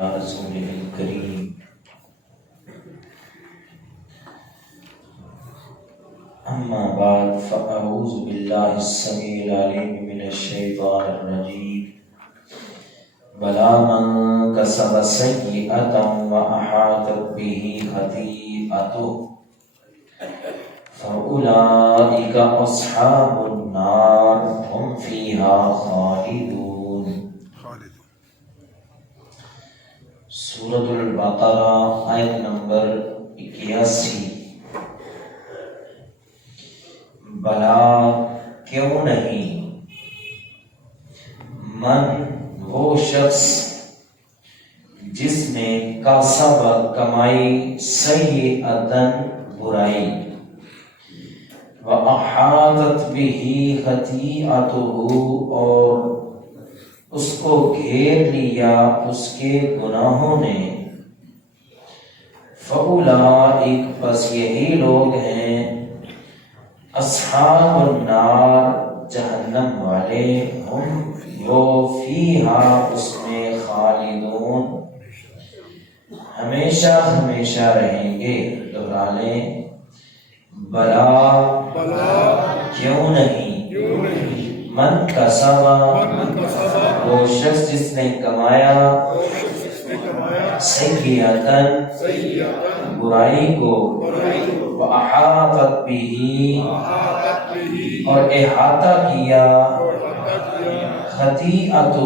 رسوله الكريم أما بعد فأعوذ بالله السميع العليم من الشيطان الرجيم بلى من كسب سيئة وأحاطت به خطيئته فأولئك أصحاب النار هم فيها خالدون۔ سورۃ البقرہ آیت نمبر 81۔ بلا کیوں نہیں، من وہ شخص جس نے کسب کمائی سیئۃً برائی، وَأَحَاطَتْ بِهِ خَطِیئَتُهُ اور اس کو گھیر لیا اس کے گناہوں نے، فَأُولَئِکَ بس یہی لوگ ہیں، اصحاب النار جہنم والے، ہم وہ فیہا اس میں خالدون ہمیشہ ہمیشہ رہیں گے۔ دہرا لیں، بلا کیوں نہیں، من کسب وہ شخص جس نے کمایا، سیئۃً برائی کو، وَأَحَاطَتْ بِهِ اور احاطہ کیا، خطیئتہ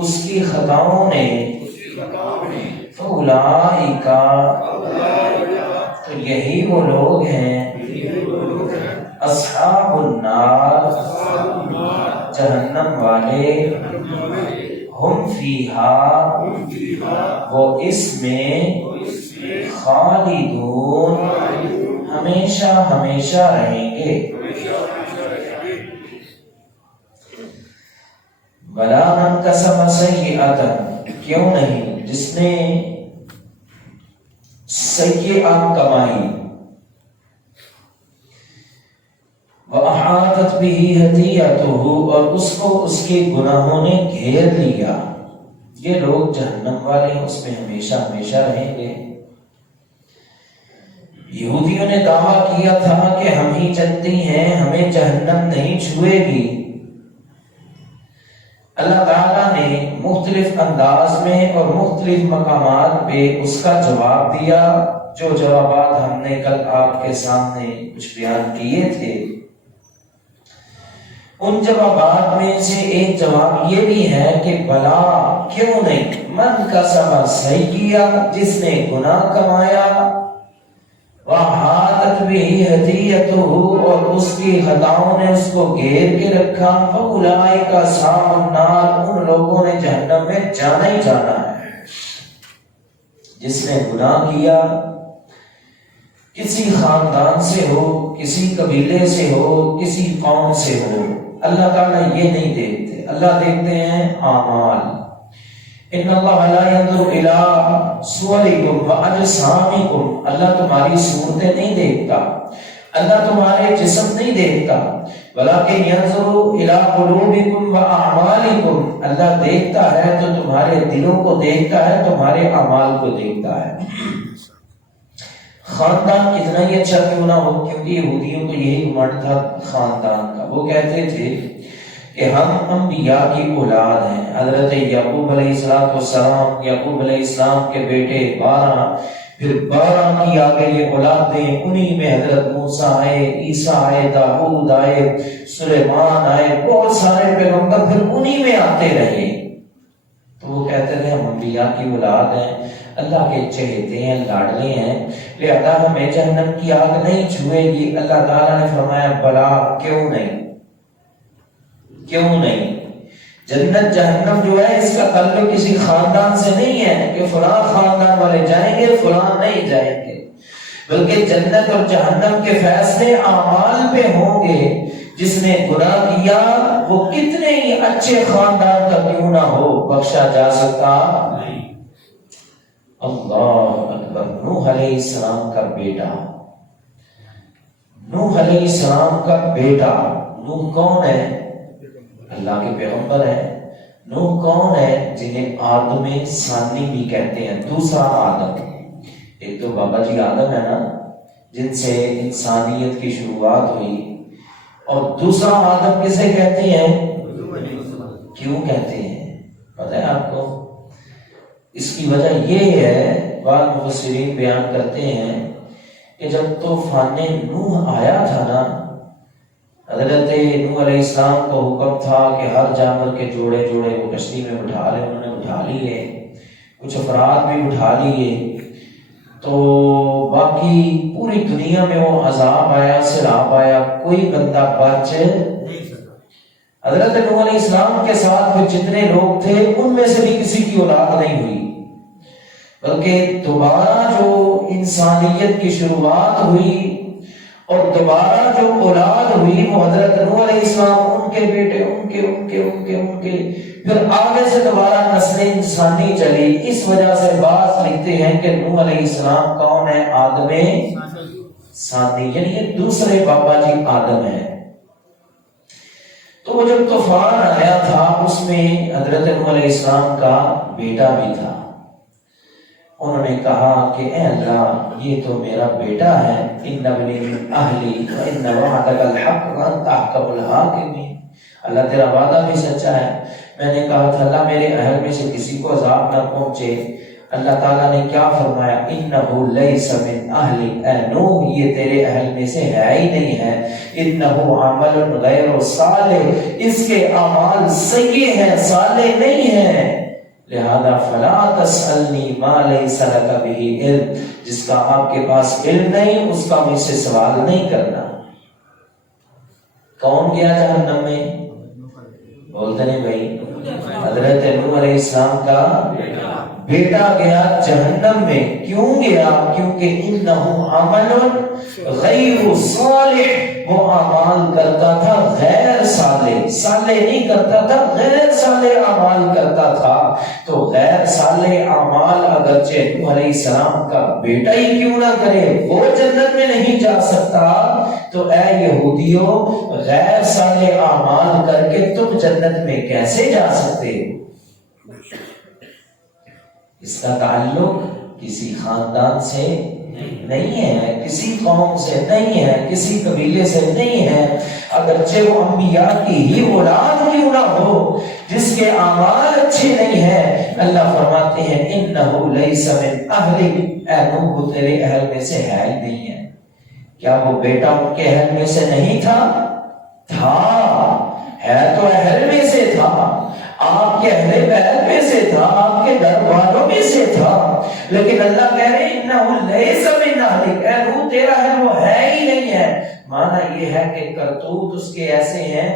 اس کی خطاؤں نے، فَأُولَئِکَ تو یہی وہ لوگ ہیں، اصحاب النار جہنم والے، ہم فیہا وہ اس میں، خالدون ہمیشہ ہمیشہ رہیں گے۔ بلا من کسب سیئۃ کیوں نہیں، جس نے سیئۃ کمائی، وَأَحَاطَتْ بِهِ خَطِیئَتُهُ اور اس کو اس کے گناہوں نے گھیر لیا، یہ لوگ جہنم والے ہیں، اس میں ہمیشہ ہمیشہ رہیں گے۔ یہودیوں نے دعویٰ کیا تھا کہ ہم ہی جنتی ہیں، ہمیں جہنم نہیں چھوئے گی۔ اللہ تعالیٰ نے مختلف انداز میں اور مختلف مقامات پہ اس کا جواب دیا، جو جوابات ہم نے کل آپ کے سامنے کچھ بیان کیے تھے۔ ان جوابات میں سے ایک جواب یہ بھی ہے کہ بلا کیوں نہیں، من کسب سیئۃ جس نے گناہ کمایا، وَأَحَاطَتْ بِهِ خَطِیئَتُهُ اور اس کی خطاؤں نے اس کو گھیر کے رکھا، فَأُولَئِکَ أَصْحَابُ النَّارِ ان لوگوں نے جہنم میں جانا ہی جانا ہے۔ جس نے گناہ کیا، کسی خاندان سے ہو، کسی قبیلے سے ہو، کسی قوم سے ہو، اللہ تعالیٰ یہ نہیں دیکھتے، اللہ دیکھتے ہیں اعمال۔ ان اللہ لا ينظر الى صورکم واجسامکم، اللہ تمہاری صورتیں نہیں دیکھتا، اللہ تمہارے جسم نہیں دیکھتا، ولکن ينظر الى قلوبکم واعمالکم، اللہ دیکھتا ہے تو تمہارے دلوں کو دیکھتا ہے، تمہارے اعمال کو دیکھتا ہے۔ خاندان کتنا ہی اچھا کیوں نہ ہو، کیونکہ یہودیوں کو یہی گمنڈ تھا خاندان کا، وہ کہتے تھے کہ ہم انبیاء کی اولاد ہیں۔ حضرت یعقوب علیہ السلام، یعقوب علیہ السلام کے بیٹے 12، پھر 12 کی آگے یہ اولادیں، انہی میں حضرت موسیٰ آئے، عیسیٰ آئے، داؤد آئے، سلیمان آئے، بہت سارے پیغمبر پھر انہی میں آتے رہے۔ تو وہ کہتے تھے ہم انبیاء کی اولاد ہیں، اللہ کے چہیتے ہیں، لاڈلے ہیں، لہذا ہمیں جہنم کی آگ نہیں چھوئے گی۔ اللہ تعالیٰ نے فرمایا بلا کیوں نہیں، کیوں نہیں۔ جنت جہنم جو ہے اس کا تعلق کسی خاندان سے نہیں ہے کہ فلاں خاندان والے جائیں گے فلاں نہیں جائیں گے، بلکہ جنت اور جہنم کے فیصلے اعمال پہ ہوں گے۔ جس نے گناہ کیا وہ کتنے ہی اچھے خاندان کا کیوں نہ ہو، بخشا جا سکتا نہیں۔ اللہ اکبر۔ نوح علیہ السلام کا بیٹا، نوح علیہ السلام کا بیٹا، نوح کون ہے؟ اللہ کے پیغمبر ہیں۔ نوح کون ہے؟ جنہیں آدم ثانی بھی کہتے ہیں، دوسرا آدم۔ ایک تو بابا جی آدم ہے نا، جن سے انسانیت کی شروعات ہوئی، اور دوسرا آدم کسے کہتے ہیں؟ کیوں کہتے ہیں پتہ ہے آپ کو؟ اس کی وجہ یہ ہے، بعض مفسرین بیان کرتے ہیں کہ جب طوفان نوح آیا تھا نا، حضرت نوح علیہ السلام کو حکم تھا کہ ہر جانور کے جوڑے جوڑے وہ کشتی میں بٹھا لے، انہوں نے بٹھا لیے، کچھ افراد بھی بٹھا لیے، تو باقی پوری دنیا میں وہ عذاب آیا، سیلاب آیا، کوئی بندہ بچ نہیں سکا۔ حضرت نوح علیہ السلام کے ساتھ پھر جتنے لوگ تھے ان میں سے بھی کسی کی اولاد نہیں ہوئی، بلکہ دوبارہ جو انسانیت کی شروعات ہوئی اور دوبارہ جو اولاد ہوئی وہ حضرت نوح علیہ السلام، ان کے بیٹے، ان کے پھر آگے سے دوبارہ نسل انسانی چلی۔ اس وجہ سے بعض لکھتے ہیں کہ نوح علیہ السلام کون ہے؟ آدم ثانی، یعنی یہ دوسرے بابا جی آدم ہیں۔ تو وہ جب طوفان آیا تھا اس میں حضرت نوح علیہ السلام کا بیٹا بھی تھا۔ انہوں نے کہا کہ اے اللہ، یہ تو میرا بیٹا ہے، ان ابنی من اہلی وان وعدک الحق وانت احکم الحاکمین، اللہ تیرا وعدہ بھی سچا ہے۔ میں نے کہا تھا اللہ میرے اہل میں سے کسی کو عذاب نہ پہنچے، اللہ تعالیٰ نے کیا فرمایا؟ انہ لیس من اہلک، اے نوح یہ تیرے اہل میں سے ہے ہی نہیں ہے، انہ عمل غیر صالح، اس کے اعمال سیئ ہیں، صالح نہیں ہیں، لہذا فلا تسألنی ما لیس لک بہ علم، جس کا آپ کے پاس علم نہیں اس کا مجھ سے سوال نہیں کرنا۔ کون گیا جہنم میں؟ بولتے نہیں بھائی؟ حضرت نوح علیہ السلام کا بیٹا گیا جہنم میں۔ کیوں گیا؟ کیونکہ انہ عمل غیر صالح، وہ اعمال کرتا تھا غیر صالح، صالح نہیں کرتا تھا، غیر صالح اعمال کرتا تھا۔ تو غیر صالح اعمال اگرچہ نوح علیہ السلام کا بیٹا ہی کیوں نہ کرے، وہ جنت میں نہیں جا سکتا، تو اے یہودیوں غیر صالح اعمال کر کے تم جنت میں کیسے جا سکتے ہو؟ اس کا تعلق کسی خاندان سے نہیں ہے، کسی قوم سے نہیں ہے، کسی قبیلے سے نہیں ہے، اگرچہ وہ انبیاء کی ہی اولاد کیوں نہ ہو، جس کے اعمال اچھے نہیں ہیں۔ اللہ فرماتے ہیں انہ لیس من اہلک، اے نوح وہ تیرے اہل میں سے ہے ہی نہیں ہے۔ کیا وہ بیٹا ان کے اہل میں سے نہیں تھا؟ تھا، ہے تو اہل میں سے تھا، آپ کے اہل بیت میں سے تھا، آپ کے گھر والوں میں سے تھا، لیکن اللہ کہہ رہے انہ لیس من اہلک، اے نوح تیرا ہے وہ ہے ہی نہیں ہے۔ معنی یہ ہے کہ کرتوت اس کے ایسے ہیں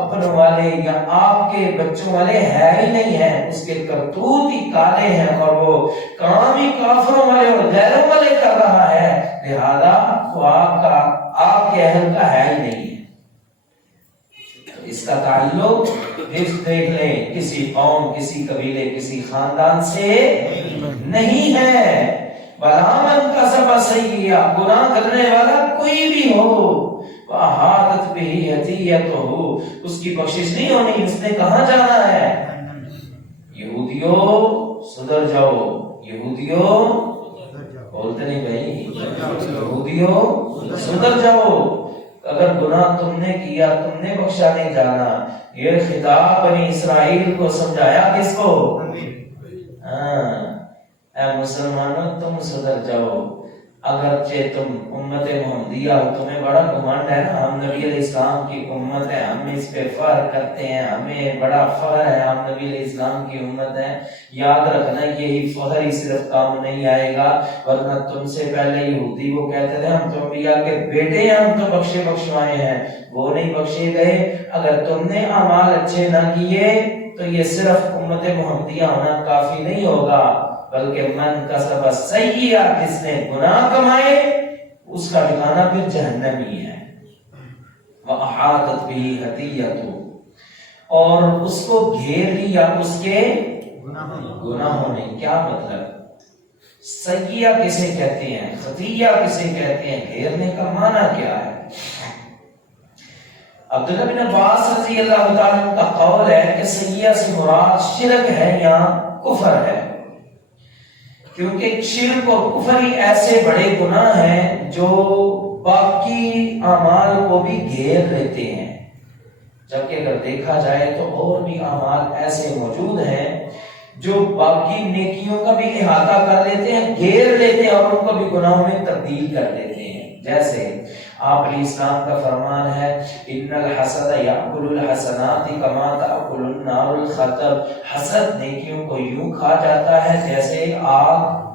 اپنوں والے یا آپ کے بچوں والے ہے ہی نہیں ہیں، اس کے کرتوت ہی کالے ہیں اور وہ کام ہی کافروں والے اور غیروں والے کر رہا ہے، لہذا وہ آپ کے اہل کا ہے ہی نہیں ہے۔ اس کا تعلق دیکھ لیں کسی قوم، کسی قبیلے، کسی خاندان سے نہیں ہے۔ وَلَا مَنْ كَسَبَ سَيِّئَةً، گناہ کرنے والا کوئی بھی ہو، وَأَحَاطَتْ بِهِ خَطِيئَتُهُ، اس کی بخشش نہیں ہونی، اس نے کہاں جانا ہے؟ یہودیوں سدھر جاؤ، یہودیوں بولتے نہیں بھائی، یہودیوں سدھر جاؤ، اگر گناہ تم نے کیا تم نے بخشا نہیں جانا۔ یہ خطاب بنی اسرائیل کو سمجھایا کس کو؟ اے مسلمانوں تم سدھر جاؤ، اگرچہ تم امت محمدیہ ہو، تمہیں بڑا گھمنڈ ہے نا، ہم نبی علیہ السلام کی امت ہے، ہم اس پہ فخر کرتے ہیں، ہمیں بڑا فخر ہے ہم نبی علیہ السلام کی امت ہے۔ یاد رکھنا یہی فخر ہی صرف کام نہیں آئے گا، ورنہ تم سے پہلے یہودی وہ کہتے تھے ہم تو انبیاء کے بیٹے ہیں، ہم تو بخشے بخشوائے ہیں، وہ نہیں بخشے گئے۔ اگر تم نے اعمال اچھے نہ کیے تو یہ صرف امت محمدیہ ہونا کافی نہیں ہوگا، بلکہ من کسب سیئہ، جس نے گناہ کمائے اس کا ٹھکانہ پھر جہنم ہی ہے۔ وَأَحَاطَتْ بِهِ خَطِيئَتُهُ، اور اس کو گھیر لیا اس کے گناہوں نے۔ کیا مطلب؟ سیئہ کسے کہتے ہیں، خطیہ کسے کہتے ہیں، گھیرنے کا معنی کیا ہے؟ عبداللہ بن عباس رضی اللہ تعالیٰ عنہ کا قول ہے کہ سیئہ سے مراد شرک ہے یا کفر ہے، کیونکہ شرک اور کفر ہی ایسے بڑے گناہ ہیں جو باقی اعمال کو بھی گھیر لیتے ہیں، جبکہ اگر دیکھا جائے تو اور بھی اعمال ایسے موجود ہیں جو باقی نیکیوں کا بھی احاطہ کر لیتے ہیں، گھیر لیتے ہیں اور ان کو بھی گناہوں میں تبدیل کر دیتے ہیں۔ جیسے آپ علیہ السلام کا فرمان ہے ان الحسد یاکل الحسنات کما تاکل النار الخطب، حسد نیکیوں کو یوں کھا جاتا ہے جیسے آگ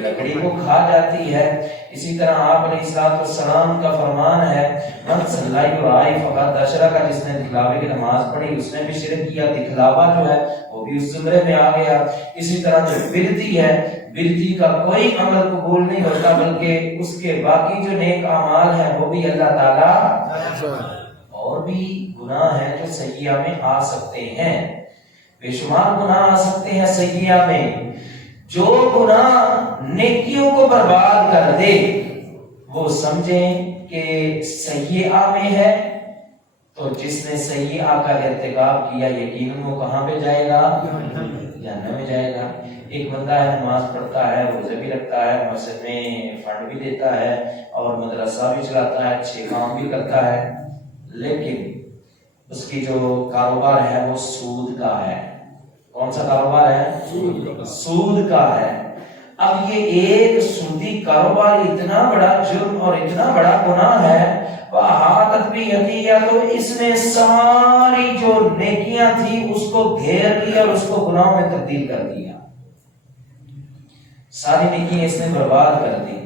لکڑی کو کھا جاتی ہے۔ اسی طرح آپ علیہ السلام کا فرمان ہے من صلی یرائی فقط اشرک، جس نے دکھلاوے کی نماز پڑھی اس نے بھی شرک کیا، دکھلاوا جو ہے وہ بھی اس زمرے میں آ گیا۔ اسی طرح جو بردی ہے، بردی کا کوئی عمل قبول نہیں ہوتا بلکہ اس کے باقی جو نیک اعمال ہیں وہ بھی اللہ تعالی، اور بھی گناہ ہیں جو سیئہ میں آ سکتے ہیں، بے شمار گناہ آ سکتے ہیں سیئہ میں۔ جو گناہ نیکیوں کو برباد کر دے وہ سمجھیں کہ سیئہ میں ہے، تو جس نے سیئہ کا ارتکاب کیا یقیناً وہ کہاں پہ جائے گا؟ جہنم میں جائے گا۔ ایک بندہ ہے نماز پڑھتا ہے، روزے بھی رکھتا ہے، مسجد میں فنڈ بھی دیتا ہے اور مدرسہ بھی چلاتا ہے، اچھے کام بھی کرتا ہے، لیکن اس کی جو کاروبار ہے وہ سود کا ہے۔ کون سا کاروبار ہے؟ سود کا ہے۔ اب یہ ایک سودی کاروبار اتنا بڑا جرم اور اتنا بڑا گناہ ہے، وَأَحَاطَتْ بِهِ، تو اس نے ساری جو نیکیاں تھی اس کو گھیر لیا اور اس کو گناہوں میں تبدیل کر دیا۔ ساری نیکیاں اس نے برباد کر دی،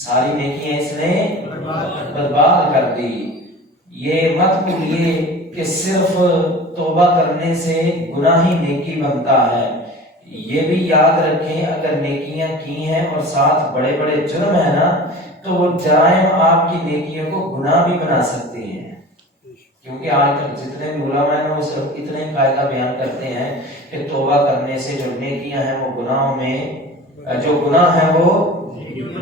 ساری نیکیاں اس نے برباد کر دی۔ یہ مت بھولیے کہ صرف توبہ کرنے سے گناہ ہی نیکی بنتا ہے، یہ بھی یاد رکھیں اگر نیکیاں کی ہیں اور ساتھ بڑے بڑے جرم ہیں نا تو وہ جرائم آپ کی نیکیوں کو گناہ بھی بنا سکتے ہیں، کیونکہ آج تک جتنے بھی علماء ہیں وہ صرف اتنے قاعدہ بیان کرتے ہیں کہ توبہ کرنے سے جو نیکیاں ہیں وہ گناہوں میں، جو گناہ ہیں وہ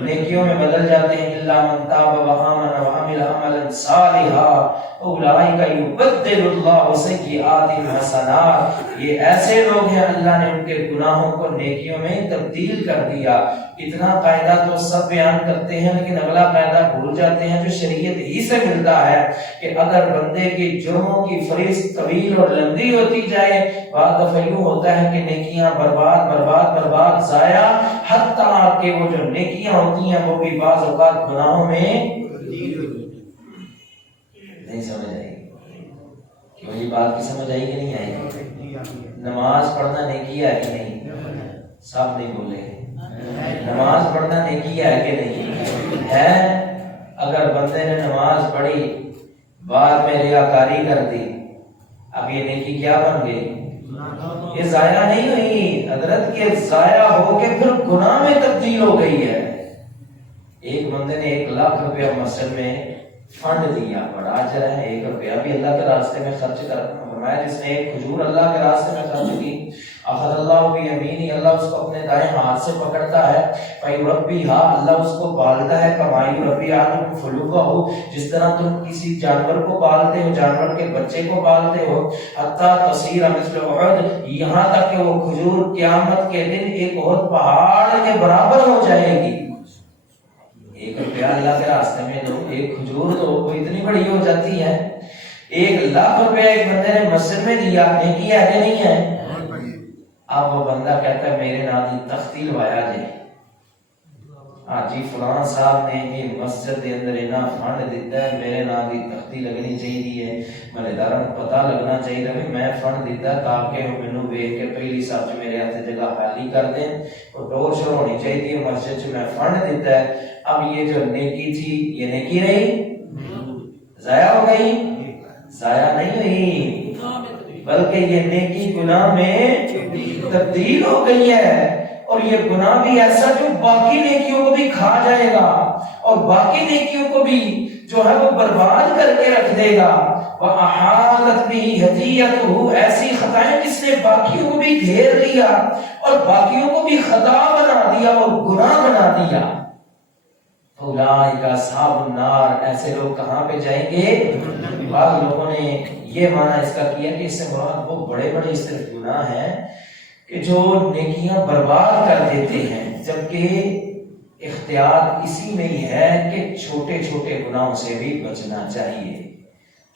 نیکیوں میں بدل جاتے ہیں۔ الا من تاب وآمن وعمل عملا صالحا اولئک یبدل اللہ سیئاتہم حسنات، یہ ایسے لوگ ہیں اللہ نے ان کے گناہوں کو نیکیوں میں تبدیل کر دیا۔ اتنا قاعدہ تو سب بیان کرتے ہیں لیکن اگلا قاعدہ بھول جاتے ہیں جو شریعت ہی سے ملتا ہے کہ اگر بندے کی جرموں کی فہرست طویل اور لمبی ہوتی جائے، بعض دفعہ یوں ہوتا ہے کہ نیکیاں برباد برباد برباد ضائع، حتیٰ کہ وہ جو نیکیاں ہوتی ہیں وہ بھی بعض اوقات گناہوں میں نہیں سمجھ آئی گی۔ کیوں یہ بات کی سمجھ آئی کہ نہیں آئی گی؟ نماز پڑھنا نیکی ہے کہ نہیں؟ سب نہیں بولے نماز پڑھنا نیکی ہے کہ نہیں ہے؟ اگر بندے نے نماز پڑھی بعد میں ریاکاری کر دی، اب یہ نیکی کیا بن گئی؟ یہ ضائع نہیں ہوئی حضرت، کے ضائع ہو کے پھر گناہ میں تبدیل ہو گئی ہے۔ ایک بندے نے 1 لاکھ روپیہ مسجد میں فنڈ دیا، بڑا اجر ہے، 1 روپیہ بھی اللہ کے راستے میں خرچ کرنا۔ فرمایا جس نے 1 کھجور اللہ کے راستے میں خرچ کی، اخذ اللہ بیمینہ، اللہ اس کو اپنے دائیں ہاتھ سے پکڑتا ہے، فیربیھا، اللہ اس کو پالتا ہے، کما یربی احدکم فلوہ، جس طرح تم کسی جانور کو پالتے ہو، جانور کے بچے کو پالتے ہو، حتی تصیر مثل احد، یہاں تک کہ وہ کھجور قیامت کے دن ایک احد پہاڑ کے برابر ہو جائے گی۔ 1 روپیہ اللہ کے راستے میں دو، 1 کھجور تو وہ اتنی بڑی ہو جاتی ہے۔ 1 لاکھ روپیہ ایک بندے نے مسجد میں دیا، نیکی ہے کہ نہیں ہے؟ اب وہ بندہ کہتا ہے میرے نام دی تختی لوایا جائے، جی فلان صاحب نے یہ مسجد کے اندر اینا فنڈ دیتا ہے، میرے نام دی تختی لگنی چاہیے، ملےداروں کو پتہ لگنا چاہیے کہ میں فنڈ دیتا تاکہ وہ مینوں ویکھ کے پہلی صاحب میرے ہاتھ جگہ خالی کر دیں، اور ٹور شور ہونی چاہیے مسجد میں فنڈ دیتا ہے۔ اب یہ جو نیکی تھی یہ نیکی رہی؟ ضائع ہو گئی؟ ضائع نہیں ہوئی، بلکہ یہ نیکی گناہ میں تبدیل ہو گئی ہے، اور یہ گناہ بھی ایسا جو باقی نیکیوں کو بھی کھا جائے گا اور باقی نیکیوں کو بھی جو ہے وہ برباد کر کے رکھ دے گا۔ وَأَحَاطَتْ بِهِ خَطِيئَتُهُ، ایسی خطائیں جس نے باقیوں کو بھی گھیر لیا اور باقیوں کو بھی خطا بنا دیا اور گناہ بنا دیا۔ اولئک اصحاب النار، ایسے لوگ کہاں پہ جائیں گے؟ بعض لوگوں نے یہ معنی اس کا کیا کہ اس سے مراد وہ بڑے بڑے صرف گناہ ہیں کہ جو نیکیاں برباد کر دیتے ہیں، جبکہ اختیار اسی میں ہی ہے کہ چھوٹے چھوٹے گناہوں سے بھی بچنا چاہیے،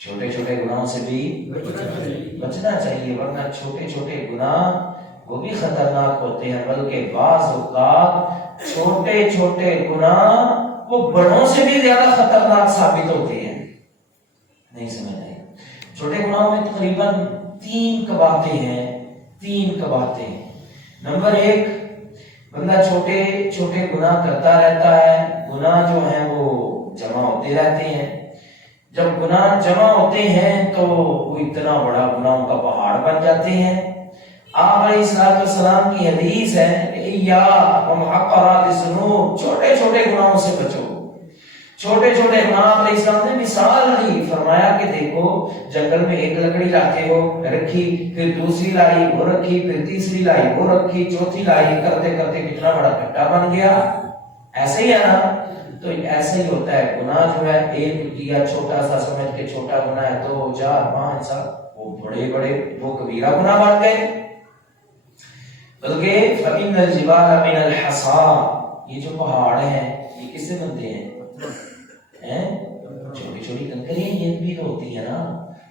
چھوٹے چھوٹے گناہوں سے بھی بچنا چاہیے، ورنہ چھوٹے چھوٹے گناہ وہ بھی خطرناک ہوتے ہیں، بلکہ بعض اوقات چھوٹے چھوٹے گناہ وہ بڑوں سے بھی زیادہ خطرناک ثابت ہوتے ہیں۔ نہیں سمجھ رہے؟ چھوٹے گناہوں میں تقریباً 3 قباحتیں ہیں، 3 قباحتیں۔ نمبر 1، بندہ چھوٹے چھوٹے گناہ کرتا رہتا ہے، گناہ جو ہیں وہ جمع ہوتے رہتے ہیں، جب گناہ جمع ہوتے ہیں تو وہ اتنا بڑا گناہوں کا پہاڑ بن جاتے ہیں۔ آپ علیہ السلام کی حدیث ہے یا ومحقرات الذنوب، چھوٹے چھوٹے گناہوں سے بچو، چھوٹے چھوٹے گناہ۔ علیہ السلام نے مثال دی، فرمایا کہ دیکھو جنگل میں ایک لکڑی لاتے ہو، رکھی، پھر دوسری لائی وہ رکھی، پھر تیسری لائی وہ رکھی، چوتھی لائی، کرتے کرتے کتنا بڑا گھٹا بن گیا۔ ایسے ہی ہے نا؟ تو ایسے ہی ہوتا ہے گناہ جو ہے، ایک کیا چھوٹا سا سمجھ کے چھوٹا گناہ ہے، 2 4 5 7 وہ بڑے بڑے وہ کبیرہ گناہ بن گئے۔ بلکہ فَإِنَّ الْجِبَالَ مِنَ الْحَصَىٰ، یہ جو پہاڑ ہیں یہ کس سے بنتے ہیں؟ چھوٹی چھوٹی کنکریاں یہ بھی تو ہوتی ہیں نا،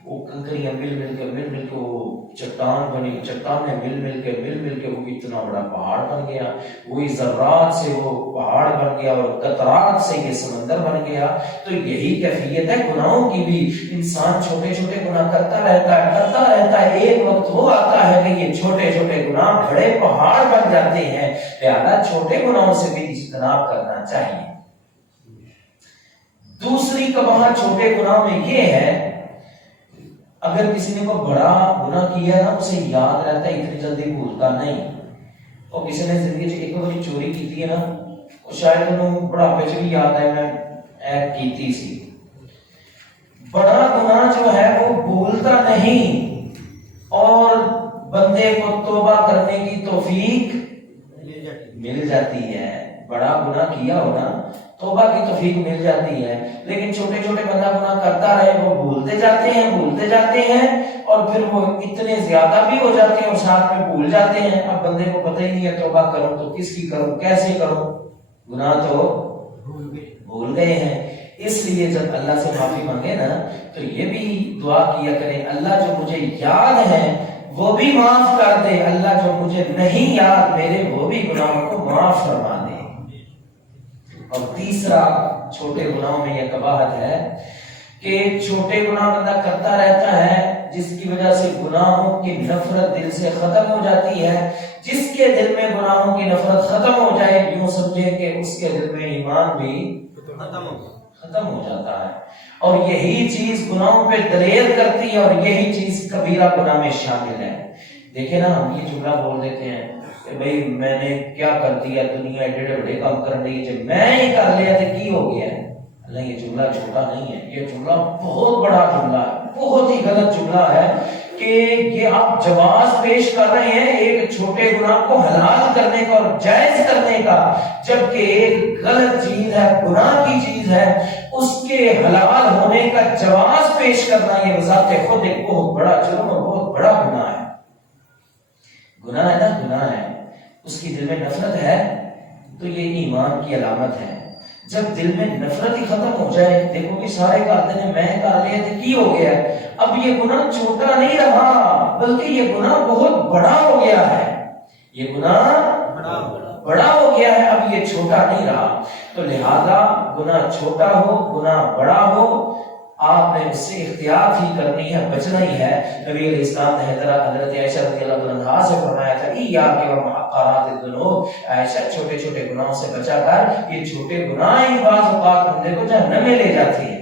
وہ کنکریاں مل مل کے وہ چٹان بنی، چٹان میں مل کے وہ اتنا بڑا پہاڑ بن گیا، وہی ذرات سے وہ پہاڑ بن گیا اور قطرات سے یہ سمندر بن گیا۔ تو یہی کیفیت ہے گناہوں کی بھی، انسان چھوٹے چھوٹے گناہ کرتا رہتا ہے، ایک وقت وہ آتا ہے کہ یہ چھوٹے چھوٹے گناہ بڑے پہاڑ بن جاتے ہیں، لہذا چھوٹے گناہوں سے بھی اجتناب کرنا چاہیے۔ دوسری قباحت چھوٹے گناہ میں یہ ہے، اگر کسی نے کوئی بڑا گناہ کیا نا اسے یاد رہتا ہے، اتنی جلدی بھولتا نہیں۔ اور کسی نے زندگی سے ایک بار چوری کی ہے نا، اور شاید انہوں بڑھاپے سے بھی یاد ہے میں کیتی سی۔ بڑا گناہ جو ہے وہ بھولتا نہیں، اور بندے کو توبہ کرنے کی توفیق مل جاتی ہے۔ بڑا گناہ کیا ہونا توبہ کی توفیق مل جاتی ہے، لیکن چھوٹے چھوٹے بندہ گناہ کرتا رہے، وہ بھولتے جاتے ہیں اور پھر وہ اتنے زیادہ بھی ہو جاتے ہیں اور ساتھ میں بھول جاتے ہیں۔ اب بندے کو پتہ ہی نہیں ہے توبہ کروں تو کس کی کروں، کیسے کروں، گناہ تو بھول گئے ہیں۔ اس لیے جب اللہ سے معافی مانگے نا تو یہ بھی دعا کیا کریں، اللہ جو مجھے یاد ہے وہ بھی معاف کر دے، اللہ جو مجھے نہیں یاد میرے وہ بھی گناہوں کو معاف فرما دے۔ اور تیسرا چھوٹے گناہوں میں یہ قباحت ہے کہ چھوٹے گناہ بندہ کرتا رہتا ہے، جس کی وجہ سے گناہوں کی نفرت دل سے ختم ہو جاتی ہے۔ جس کے دل میں گناہوں کی نفرت ختم ہو جائے، یوں سمجھے کہ اس کے دل میں ایمان بھی ختم ہو جاتا ہے، اور یہی چیز گناہوں پہ دلیر کرتی ہے، اور یہی چیز کبیرہ گناہ میں شامل ہے۔ دیکھیں نا، ہم یہ جملہ بول دیتے ہیں کہ بھئی میں نے کیا کر دیا، دنیا ایڈے بڑے کام کر رہی ہے، جب میں ہی کر لیا تو کی ہو گیا ہے۔ اللہ، یہ جملہ چھوٹا نہیں ہے، یہ جملہ بہت بڑا جملہ ہے، بہت ہی غلط جملہ ہے کہ یہ آپ جواز پیش کر رہے ہیں ایک چھوٹے گناہ کو حلال کرنے کا اور جائز کرنے کا، جبکہ ایک غلط چیز ہے، گناہ کی چیز ہے، اس کے حلال ہونے کا جواز پیش کرنا یہ بذات خود ایک بہت بڑا جرم اور بہت بڑا گناہ ہے۔ گناہ ہے نا، گناہ ہے، اس کی دل میں نفرت ہے تو یہ ایمان کی علامت ہے۔ جب دل میں نفرت ہی ختم ہو جائے، دیکھو کہ سارے کہتے ہیں میں کر لیا تو کی ہو گیا، اب یہ گناہ چھوٹا نہیں رہا بلکہ یہ گناہ بہت بڑا ہو گیا ہے، یہ گناہ بڑا ہو گیا ہے، اب یہ چھوٹا نہیں رہا۔ تو لہذا گناہ چھوٹا ہو گناہ بڑا ہو، آپ نے اس سے احتیاط ہی کرنی ہے، بچنا ہی ہے۔ نبی علیہ السلام نے حضرت عائشہ رضی اللہ عنہا سے فرمایا تھا ایاک ومحقرات الذنوب، عائشہ چھوٹے چھوٹے گناہوں سے بچا کر، یہ چھوٹے گناہ ہی بعض اوقات بندے کو جہنم میں لے جاتے ہیں۔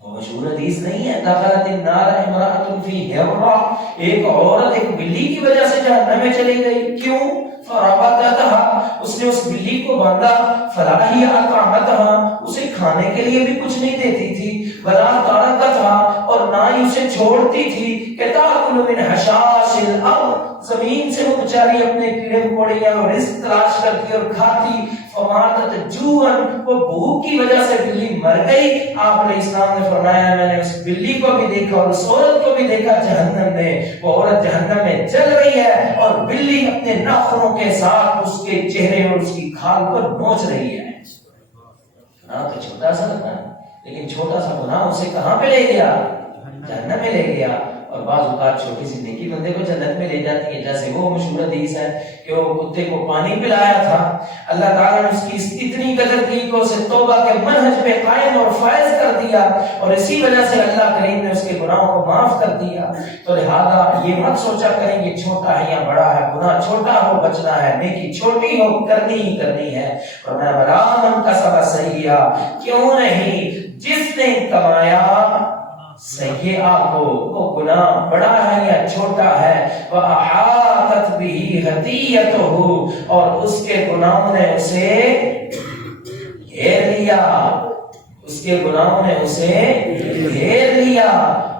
وہ مشہور حدیث نہیں ہے، دخلت النار امرأۃ فی ہرہ، ایک عورت ایک بلی کی وجہ سے جہنم میں چلی گئی، کیوں؟ فربطتها، اس نے اس بلی کو باندھا، فلا ہی اطعمتها، اسے کھانے کے لیے بھی کچھ نہیں دیتی تھی، ولا ترکتها، اور نہ ہی اسے چھوڑتی تھی، کہ تاکل من حشاش الارض، زمین سے وہ بیچاری اپنے کیڑے مکوڑے اور رزق تلاش کرتی اور کھاتی. فماتت جوعا، وہ بھوک کی وجہ سے بلی مر گئی. آپ علیہ السلام نے فرمایا میں نے اس بلی کو بھی دیکھا اور اس عورت کو بھی دیکھا جہنم میں. وہ عورت جہنم میں جل رہی ہے اور بلی اپنے ناخنوں کے ساتھ اس کے چہرے اور اس کی کھال پر نوچ رہی ہے. گناہ تو چھوٹا سا لگتا ہے لیکن چھوٹا سا گناہ اسے کہاں پہ لے گیا؟ جہنم میں لے گیا. اور بعض اوقات چھوٹی سی نیکی بندے کو جنت میں لے جاتی ہے. جیسے وہ مشہور حدیث ہے کہ وہ کتے کو پانی پلایا تھا، اللہ تعالیٰ نے اس کی اتنی قدر کی کہ اسے توبہ کے منہج پہ قائم اور فائز کر دیا، اور اسی وجہ سے اللہ کریم نے اس کے گناہوں کو معاف کر دیا. تو لہذا یہ مت سوچا کریں کہ چھوٹا ہے یا بڑا ہے، گناہ چھوٹا ہو بچنا ہے، نیکی چھوٹی ہو کرنی ہی کرنی ہے. اور میں بلا من کا سبا سیئا، کیوں نہیں جس نے کمایا سیئہ کو، وہ گناہ بڑا ہے یا چھوٹا ہے، وَأَحَاطَتْ بِهِ خَطِيئَتُهُ، اور اس کے گناہوں نے اسے گھیر لیا، اس کے گناہوں نے اسے گھیر لیا.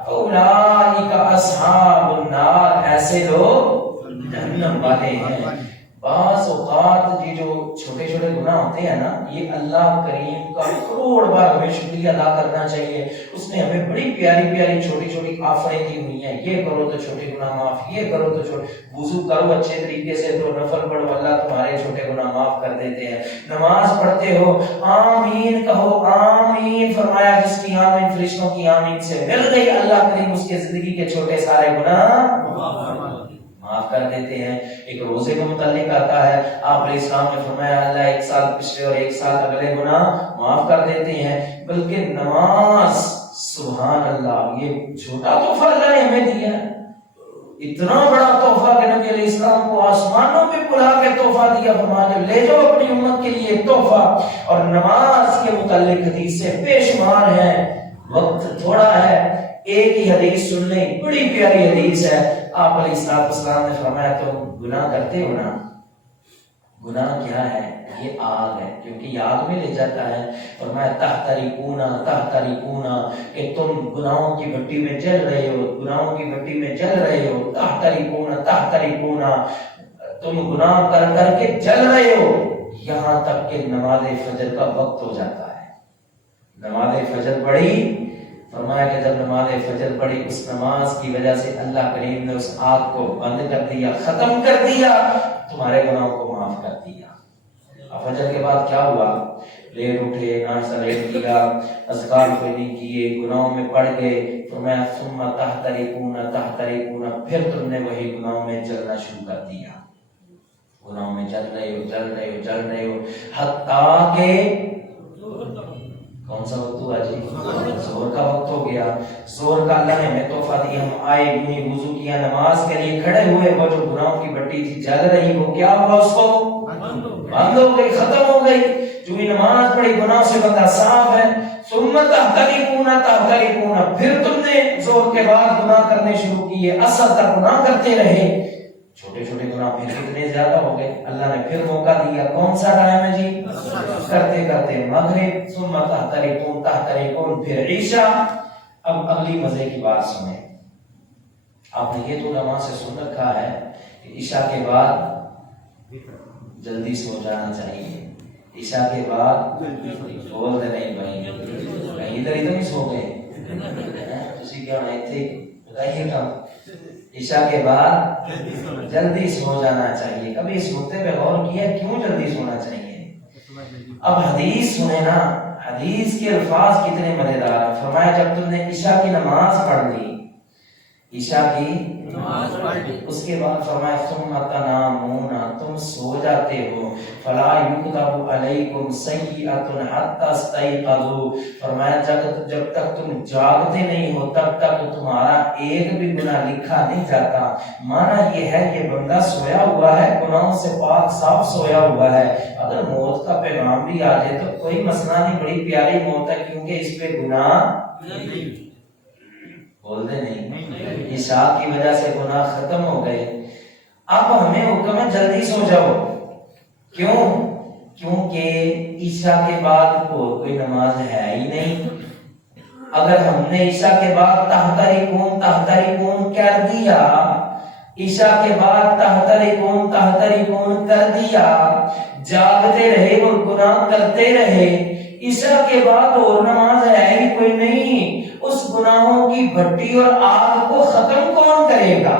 أُولَٰئِكَ أَصْحَابُ النَّارِ، ایسے لوگ جہنم والے ہیں. بعض اوقات یہ جو چھوٹے چھوٹے گناہ ہوتے ہیں نا، یہ اللہ کریم کا کروڑ بار ہمیں شکریہ ادا کرنا چاہیے. اس نے ہمیں بڑی پیاری پیاری چھوٹی چھوٹی آفریں دی ہوئی ہیں. یہ کرو تو چھوٹے گناہ معاف، یہ کرو تو چھوٹے، وضو کرو اچھے طریقے سے تو نفل پڑھو، اللہ تمہارے چھوٹے گناہ معاف کر دیتے ہیں. نماز پڑھتے ہو آمین کہو، آمین فرمایا جس کی آمین فرشتوں کی آمین سے مل گئی، اللہ کریم اس کے زندگی کے چھوٹے سارے گناہ معاف کر دیتے ہیں. ایک روزے کے متعلق آتا ہے، آپ علیہ السلام نے فرمایا اللہ ایک سال پچھلے اور ایک سال اگلے گناہ معاف کر دیتے ہیں. بلکہ نماز، سبحان اللہ، یہ چھوٹا تحفہ اللہ نے ہمیں دیا ہے. اتنا بڑا تحفہ کہ نبی علیہ السلام کو آسمانوں پہ بلا کے تحفہ دیا، فرمایا لے جاؤ اپنی امت کے لیے تحفہ. اور نماز کے متعلق حدیث سے بے شمار ہیں، وقت تھوڑا ہے، ایک ہی حدیث سن لیں، بڑی پیاری حدیث ہے. آپ علیہ السلام نے فرمایا تم گناہ کرتے ہو نا، گناہ کیا ہے؟ یہ آگ ہے، کیونکہ یہ آگ میں لے جاتا ہے. فرمایا تحترقون تحترقون، کہ تم گناہوں کی بھٹی میں جل رہے ہو، گناہوں کی بھٹی میں جل رہے ہو. تحترقون تحترقون، تم گناہ کر کر کے جل رہے ہو، یہاں تک کہ نماز فجر کا وقت ہو جاتا ہے. نماز فجر پڑھی، فرمایا کہ جب نماز فجر پڑھی، اس نماز کی وجہ سے اللہ کریم نے اس آگ کو بند کر دیا، ختم کر دیا، تمہارے گناہوں کو معاف کر دیا. فجر کے بعد کیا ہوا؟ لیٹ اٹھے، ناشتہ لیٹ کیا، اذکار کوئی نہیں کیے، گناہوں میں پڑ گئے. فرمایا ثم تحترقون تحترقون، پھر تم نے وہی گناہوں میں جلنا شروع کر دیا. گناہوں میں جل رہے ہو جل رہے ہو جل رہے ہو، حتیٰ کہ کون سا وقت ہوا جی؟ زہر کا وقت ہو گیا. زہر کا اللہ نے ہمیں تحفہ دیا، ہم آئے یوں ہی وضو کیا، نماز کے لیے کھڑے ہوئے، وہ جو گناہوں کی بٹی تھی جل رہی، وہ کیا ہوا؟ اس کو بند ہو گئی، ختم ہو گئی. جو ہی نماز پڑھی، گناہ سے بندہ صاف ہے. ثم تحترقون تحترقون، پھر تم نے زہر کے بعد گناہ کرنے شروع کیے، عصر تک گناہ کرتے رہے، چھوٹے چھوٹے گناہ پھر کتنے زیادہ ہو گئے. اللہ نے پھر موقع دیا، کون سا ٹائم ہے جی؟ کرتے کرتے مغرب. ثم تحترقون تحترقون، پھر عشاء. اب اگلی مزے کی بات سنیں. آپ نے یہ تو نماز سے سن رکھا ہے کہ عشاء کے بعد جلدی سو جانا چاہیے. عشاء کے بعد بولتے نہیں بھائی، کہیں ادھر ادھر ہی سو گئے تسی کیا ہونا اتنے بتائیے گا. عشاء کے بعد جلدی سو جانا چاہیے. کبھی اس نقطے پہ غور کیا کیوں جلدی سونا چاہیے؟ اب حدیث سنیں نا، حدیث کے الفاظ کتنے مزیدار ہیں. فرمایا جب تم نے عشاء کی نماز پڑھ لی، عشاء کی نماز پڑھ لی، اس کے بعد فرمایا ثم تنامون، تم سو جاتے ہو، فلا یکتب علیکم سیئۃ حتی استیقظوا. فرمایا جب تک تم جاگتے نہیں ہو تب تک تمہارا ایک بھی گناہ لکھا نہیں جاتا. مانا یہ ہے یہ بندہ سویا ہوا ہے، گناہوں سے پاک صاف سویا ہوا ہے. اگر موت کا پیغام بھی آ جائے تو کوئی مسئلہ نہیں، بڑی پیاری موت ہے کیونکہ اس پہ گناہ نہیں. بولتے نہیں، عشاء کی وجہ سے گناہ ختم ہو گئے. اب ہمیں حکم ہے جلدی سو جاؤ. کیوں؟ کیونکہ عشاء کے بعد کوئی نماز ہے ہی نہیں. اگر ہم نے عشاء کے بعد تحترقون تحترقون کر دیا، عشاء کے بعد تحترکون کر دیا، جاگتے رہے اور گناہ کرتے رہے، عشاء کے بعد اور نماز ہے ہی کوئی نہیں، اس گناہوں کی بھٹی اور آگ کو ختم کون کرے گا؟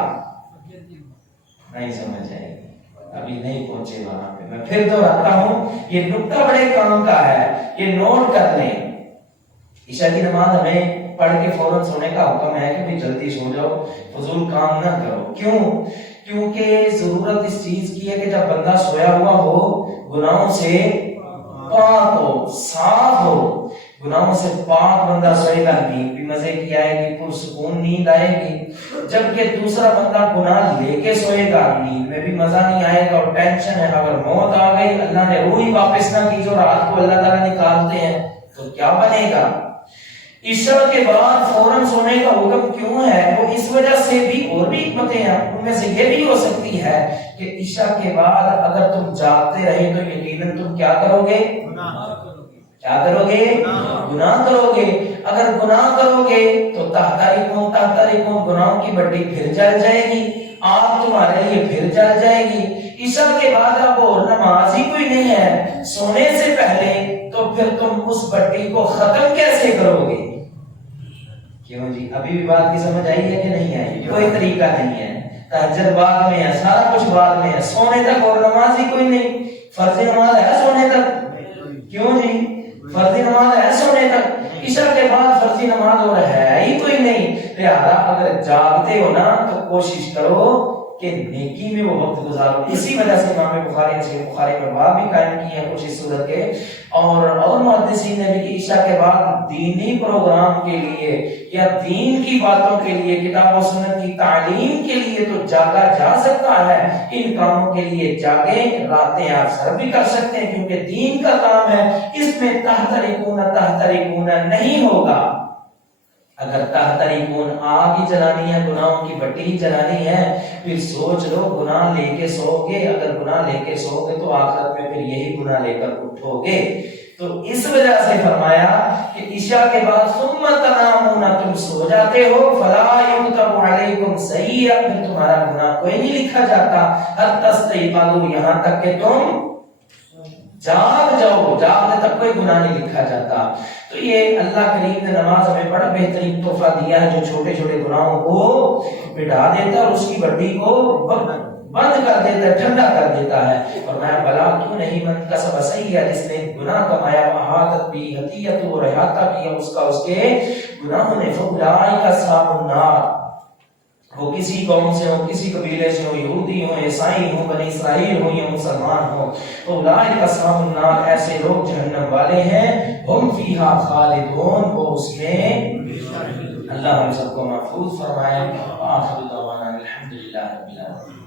نہیں سمجھ آئے گی، ابھی نہیں پہنچے وہاں پہ۔ میں پھر دہراتا ہوں، یہ نکتہ بڑے کام کا ہے، یہ نوٹ کر لیں۔ عشاء کی نماز ہمیں پڑھ کے فوراً سونے کا حکم ہے کہ جلدی سو جاؤ، فضول کام نہ کرو۔ کیوں؟ کیونکہ ضرورت اس چیز کی ہے کہ جب بندہ سویا ہوا ہو، گناہوں سے پاک ہو، صاف ہو، گناہوں سے پاک بندہ سوئے گا، نیند بھی مزے کی آئے گی، پرسکون نیند آئے گی۔ جبکہ دوسرا بندہ گناہ لے کے سوئے گا، نیند میں بھی مزہ نہیں آئے گا اور ٹینشن ہے، اگر موت آ گئی، اللہ نے روح ہی واپس نہ کی جو رات کو اللہ تعالیٰ نکالتے ہیں، تو کیا بنے گا؟ عشاء کے بعد فوراً سونے کا حکم کیوں ہے؟ وہ اس وجہ سے بھی اور بھی حکمتیں ہیں، ان میں سے یہ بھی ہو سکتی ہے کہ عشاء کے بعد اگر تم جاگتے رہے تو یقیناً تم کیا کرو گے؟ کیا کرو گے؟ گناہ کرو گے۔ اگر گناہ کرو گے تو تحترکون گناہوں کی بٹی پھر جل جائے گی، آگ تمہارے لیے پھر جل جائے گی۔ عشاء کے بعد اب اور نماز ہی کوئی نہیں ہے سونے سے پہلے، تو پھر تم اس بٹی کو ختم کیسے کرو گے؟ کیوں جی؟ ابھی بھی بات کی سمجھ آئی ہے کہ نہیں آئی؟ کوئی طریقہ نہیں ہے، تہجد بعد میں ہے، سارا کچھ بعد میں ہے، سونے تک اور نماز ہی کوئی نہیں۔ فرض نماز ہے سونے تک؟ کیوں جی؟ فرض نماز ہے سونے تک، عشاء کے بعد فرض نماز اور ہے ہی کوئی نہیں۔ لہذا اگر جاگتے ہو نا تو کوشش کرو کہ نیکی میں وہ وقت گزارو۔ اسی وجہ سے امام بخاری نے صحیح بخاری میں باب بھی قائم کی ہے کچھ اس صورت کے، اور محدثین نے بھی کہ عشاء کے بعد دینی پروگرام کے لیے یا دین کی باتوں کے لیے، کتاب و سنت کی تعلیم کے لیے تو جاگا جا سکتا ہے، ان کاموں کے لیے جاگیں، راتیں آپ سر بھی کر سکتے ہیں کیونکہ دین کا کام ہے، اس میں تحترکون نہیں ہوگا۔ اگر تحترکون آگ ہی جلانی ہے، گناہوں کی بٹی ہی جلانی ہے، پھر سوچ لو گناہ لے کے سو گے، اگر گناہ لے کے سو گے تو آخرت میں پھر یہی گناہ لے کر اٹھو گے۔ تو اس وجہ سے فرمایا کہ عشاء کے بعد ثم تنامون، تم سو جاتے ہو، فلا یکتب علیکم سیئۃ، پھر تمہارا گناہ کوئی نہیں لکھا جاتا، حتی تستيقظوا، یہاں تک کہ تم جاگ جاؤ، جاگنے تک کوئی گناہ نہیں لکھا جاتا۔ تو یہ اللہ کریم نے نماز ہمیں بڑا بہترین تحفہ دیا ہے جو چھوٹے چھوٹے گناہوں کو مٹا دیتا ہے اور اس کی بڑی کو بند کر دیتا ہے، ٹھنڈا کر دیتا ہے۔ اور میں بلا کیوں نہیں، من کسب سیئہ، جس نے گناہ کمایا، احاطت بھی خطیئۃ، اور احاطہ کیا اس کا اس کے گناہوں نے، فاولئک اصحاب النار، وہ کسی قوم سے ہو، کسی قبیلے سے ہو، یہودی ہو، عیسائی ہو، بنی اسرائیل ہو یا مسلمان ہو، تو اولئک اصحاب النار، ایسے لوگ جہنم والے ہیں، ہم فیہا خالدون، وہ اس میں، اللہ ہم سب کو محفوظ فرمائے۔ آخر دعوانا الحمدللہ رب العالمین۔